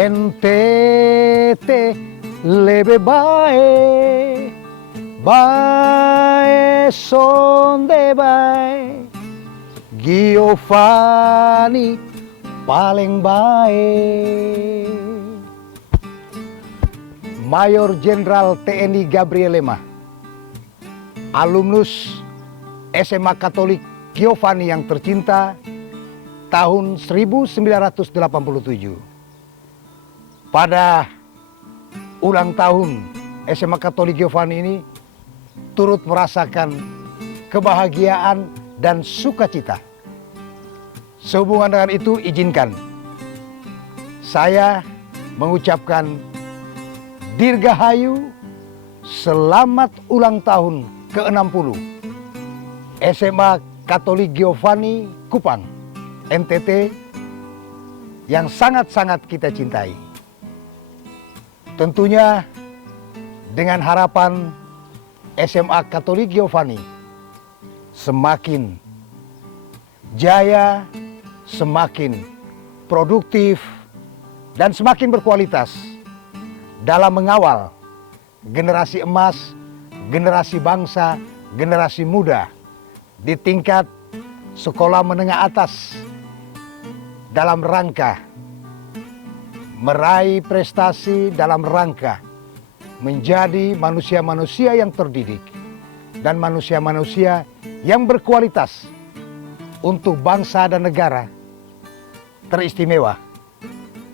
NTT lebih baik, baik sonde baik, Giovanni paling baik. Mayor Jenderal TNI Gabriel Lema, alumnus SMA Katolik Giovanni yang tercinta tahun 1987. Pada ulang tahun SMA Katolik Giovanni ini turut merasakan kebahagiaan dan sukacita. Sehubungan dengan itu, izinkan saya mengucapkan Dirgahayu, selamat ulang tahun ke-60 SMA Katolik Giovanni Kupang, NTT, yang sangat-sangat kita cintai. Tentunya dengan harapan SMA Katolik Giovanni semakin jaya, semakin produktif, dan semakin berkualitas dalam mengawal generasi emas, generasi bangsa, generasi muda di tingkat sekolah menengah atas dalam rangka meraih prestasi, dalam rangka menjadi manusia-manusia yang terdidik dan manusia-manusia yang berkualitas untuk bangsa dan negara, teristimewa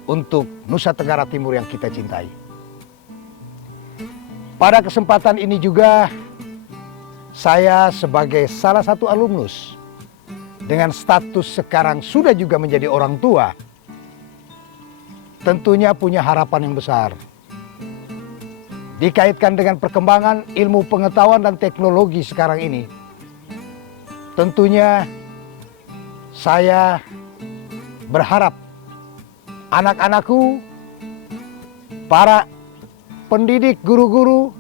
untuk Nusa Tenggara Timur yang kita cintai. Pada kesempatan ini juga saya sebagai salah satu alumnus dengan status sekarang sudah juga menjadi orang tua, tentunya punya harapan yang besar. Dikaitkan dengan perkembangan ilmu pengetahuan dan teknologi sekarang ini, tentunya saya berharap anak-anakku, para pendidik, guru-guru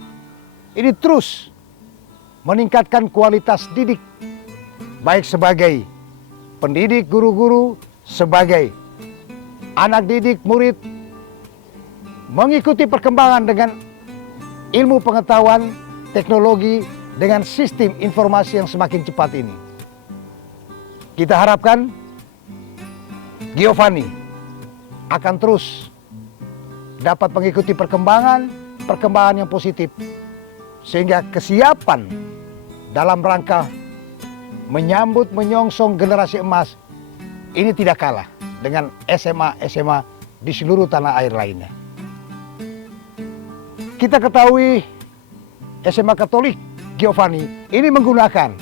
ini terus meningkatkan kualitas didik, baik sebagai pendidik, guru-guru, sebagai anak didik, murid, mengikuti perkembangan dengan ilmu pengetahuan, teknologi, dengan sistem informasi yang semakin cepat ini. Kita harapkan Giovanni akan terus dapat mengikuti perkembangan yang positif, sehingga kesiapan dalam rangka menyambut menyongsong generasi emas ini tidak kalah dengan SMA-SMA di seluruh tanah air lainnya. Kita ketahui SMA Katolik Giovanni ini menggunakan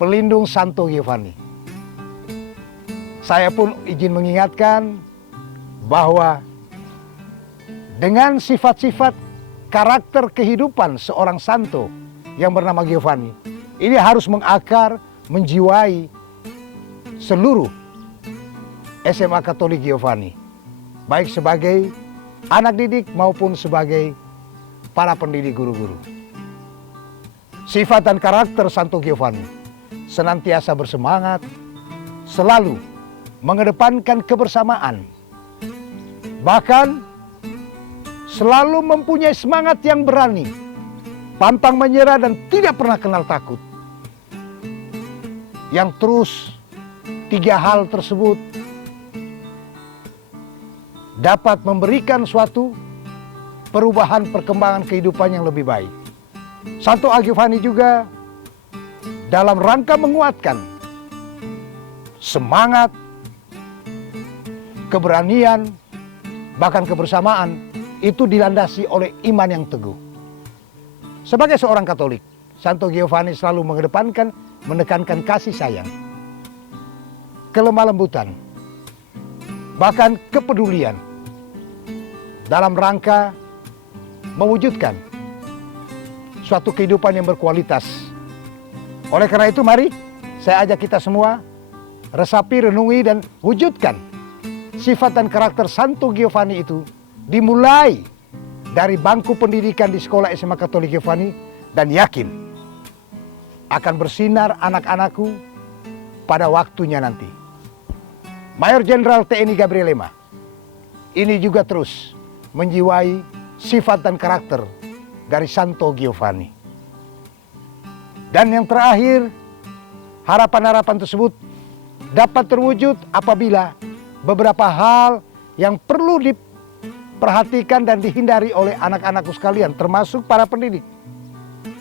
pelindung Santo Giovanni. Saya pun izin mengingatkan bahwa dengan sifat-sifat karakter kehidupan seorang santo yang bernama Giovanni, ini harus mengakar, menjiwai seluruh SMA Katolik Giovanni, baik sebagai anak didik maupun sebagai para pendidik, guru-guru. Sifat dan karakter Santo Giovanni senantiasa bersemangat, selalu mengedepankan kebersamaan, bahkan selalu mempunyai semangat yang berani, pantang menyerah dan tidak pernah kenal takut. Yang terus tiga hal tersebut dapat memberikan suatu perubahan perkembangan kehidupan yang lebih baik. Santo Giovanni juga dalam rangka menguatkan semangat, keberanian, bahkan kebersamaan, itu dilandasi oleh iman yang teguh. Sebagai seorang Katolik, Santo Giovanni selalu mengedepankan, menekankan kasih sayang, kelemah lembutan, bahkan kepedulian dalam rangka mewujudkan suatu kehidupan yang berkualitas. Oleh karena itu, mari saya ajak kita semua resapi, renungi, dan wujudkan sifat dan karakter Santo Giovanni itu, dimulai dari bangku pendidikan di sekolah SMA Katolik Giovanni, dan yakin akan bersinar anak-anakku pada waktunya nanti. Mayor Jenderal TNI Gabriel Lema, ini juga terus menjiwai sifat dan karakter dari Santo Giovanni. Dan yang terakhir, harapan-harapan tersebut dapat terwujud apabila beberapa hal yang perlu diperhatikan dan dihindari oleh anak-anakku sekalian, termasuk para pendidik.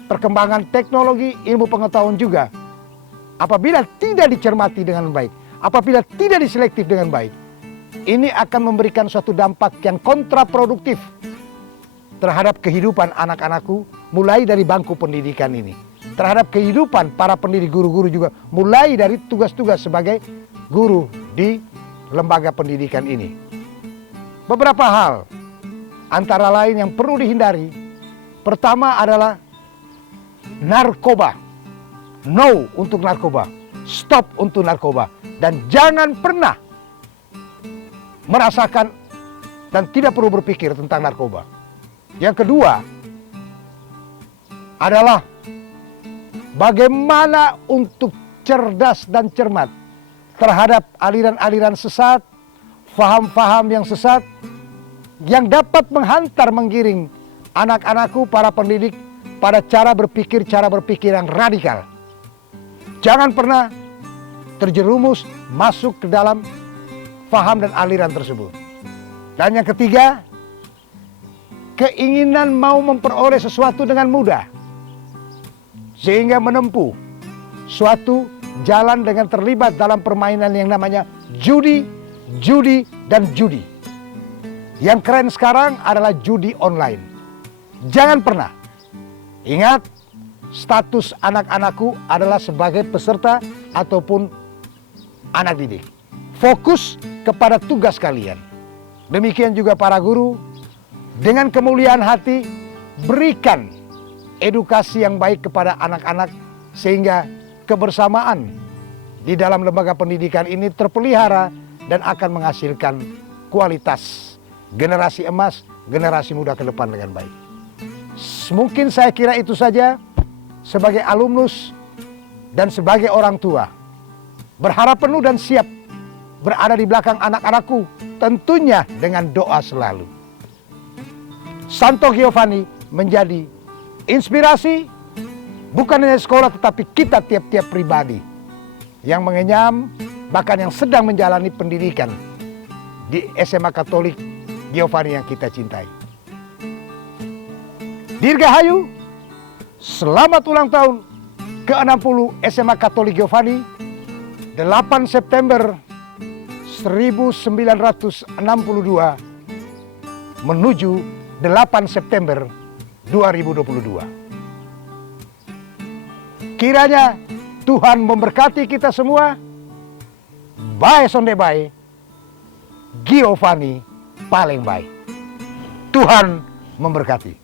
Perkembangan teknologi, ilmu pengetahuan juga, apabila tidak dicermati dengan baik, apabila tidak diselektif dengan baik, ini akan memberikan suatu dampak yang kontraproduktif terhadap kehidupan anak-anakku mulai dari bangku pendidikan ini. Terhadap kehidupan para pendidik, guru-guru juga, mulai dari tugas-tugas sebagai guru di lembaga pendidikan ini. Beberapa hal antara lain yang perlu dihindari. Pertama adalah narkoba. No untuk narkoba. Stop untuk narkoba. Dan jangan pernah merasakan dan tidak perlu berpikir tentang narkoba. Yang kedua adalah bagaimana untuk cerdas dan cermat terhadap aliran-aliran sesat, faham-faham yang sesat, yang dapat menghantar, menggiring anak-anakku, para pendidik, pada cara berpikir yang radikal. Jangan pernah terjerumus masuk ke dalam faham dan aliran tersebut. Dan yang ketiga, keinginan mau memperoleh sesuatu dengan mudah, sehingga menempuh suatu jalan dengan terlibat dalam permainan yang namanya judi, dan judi. Yang keren sekarang adalah judi online. Jangan pernah. Ingat, status anak-anakku adalah sebagai peserta ataupun anak didik. Fokus kepada tugas kalian. Demikian juga para guru, dengan kemuliaan hati, berikan edukasi yang baik kepada anak-anak sehingga kebersamaan di dalam lembaga pendidikan ini terpelihara dan akan menghasilkan kualitas generasi emas, generasi muda ke depan dengan baik. Mungkin saya kira itu saja sebagai alumnus dan sebagai orang tua. Berharap penuh dan siap berada di belakang anak-anakku, tentunya dengan doa selalu. Santo Giovanni menjadi inspirasi bukan hanya sekolah tetapi kita tiap-tiap pribadi yang mengenyam bahkan yang sedang menjalani pendidikan di SMA Katolik Giovanni yang kita cintai. Dirgahayu, selamat ulang tahun ke-60 SMA Katolik Giovanni 8 September 1962 menuju 8 September 2022. Kiranya Tuhan memberkati kita semua. Bae sonde bae, Giovanni paling baik. Tuhan memberkati.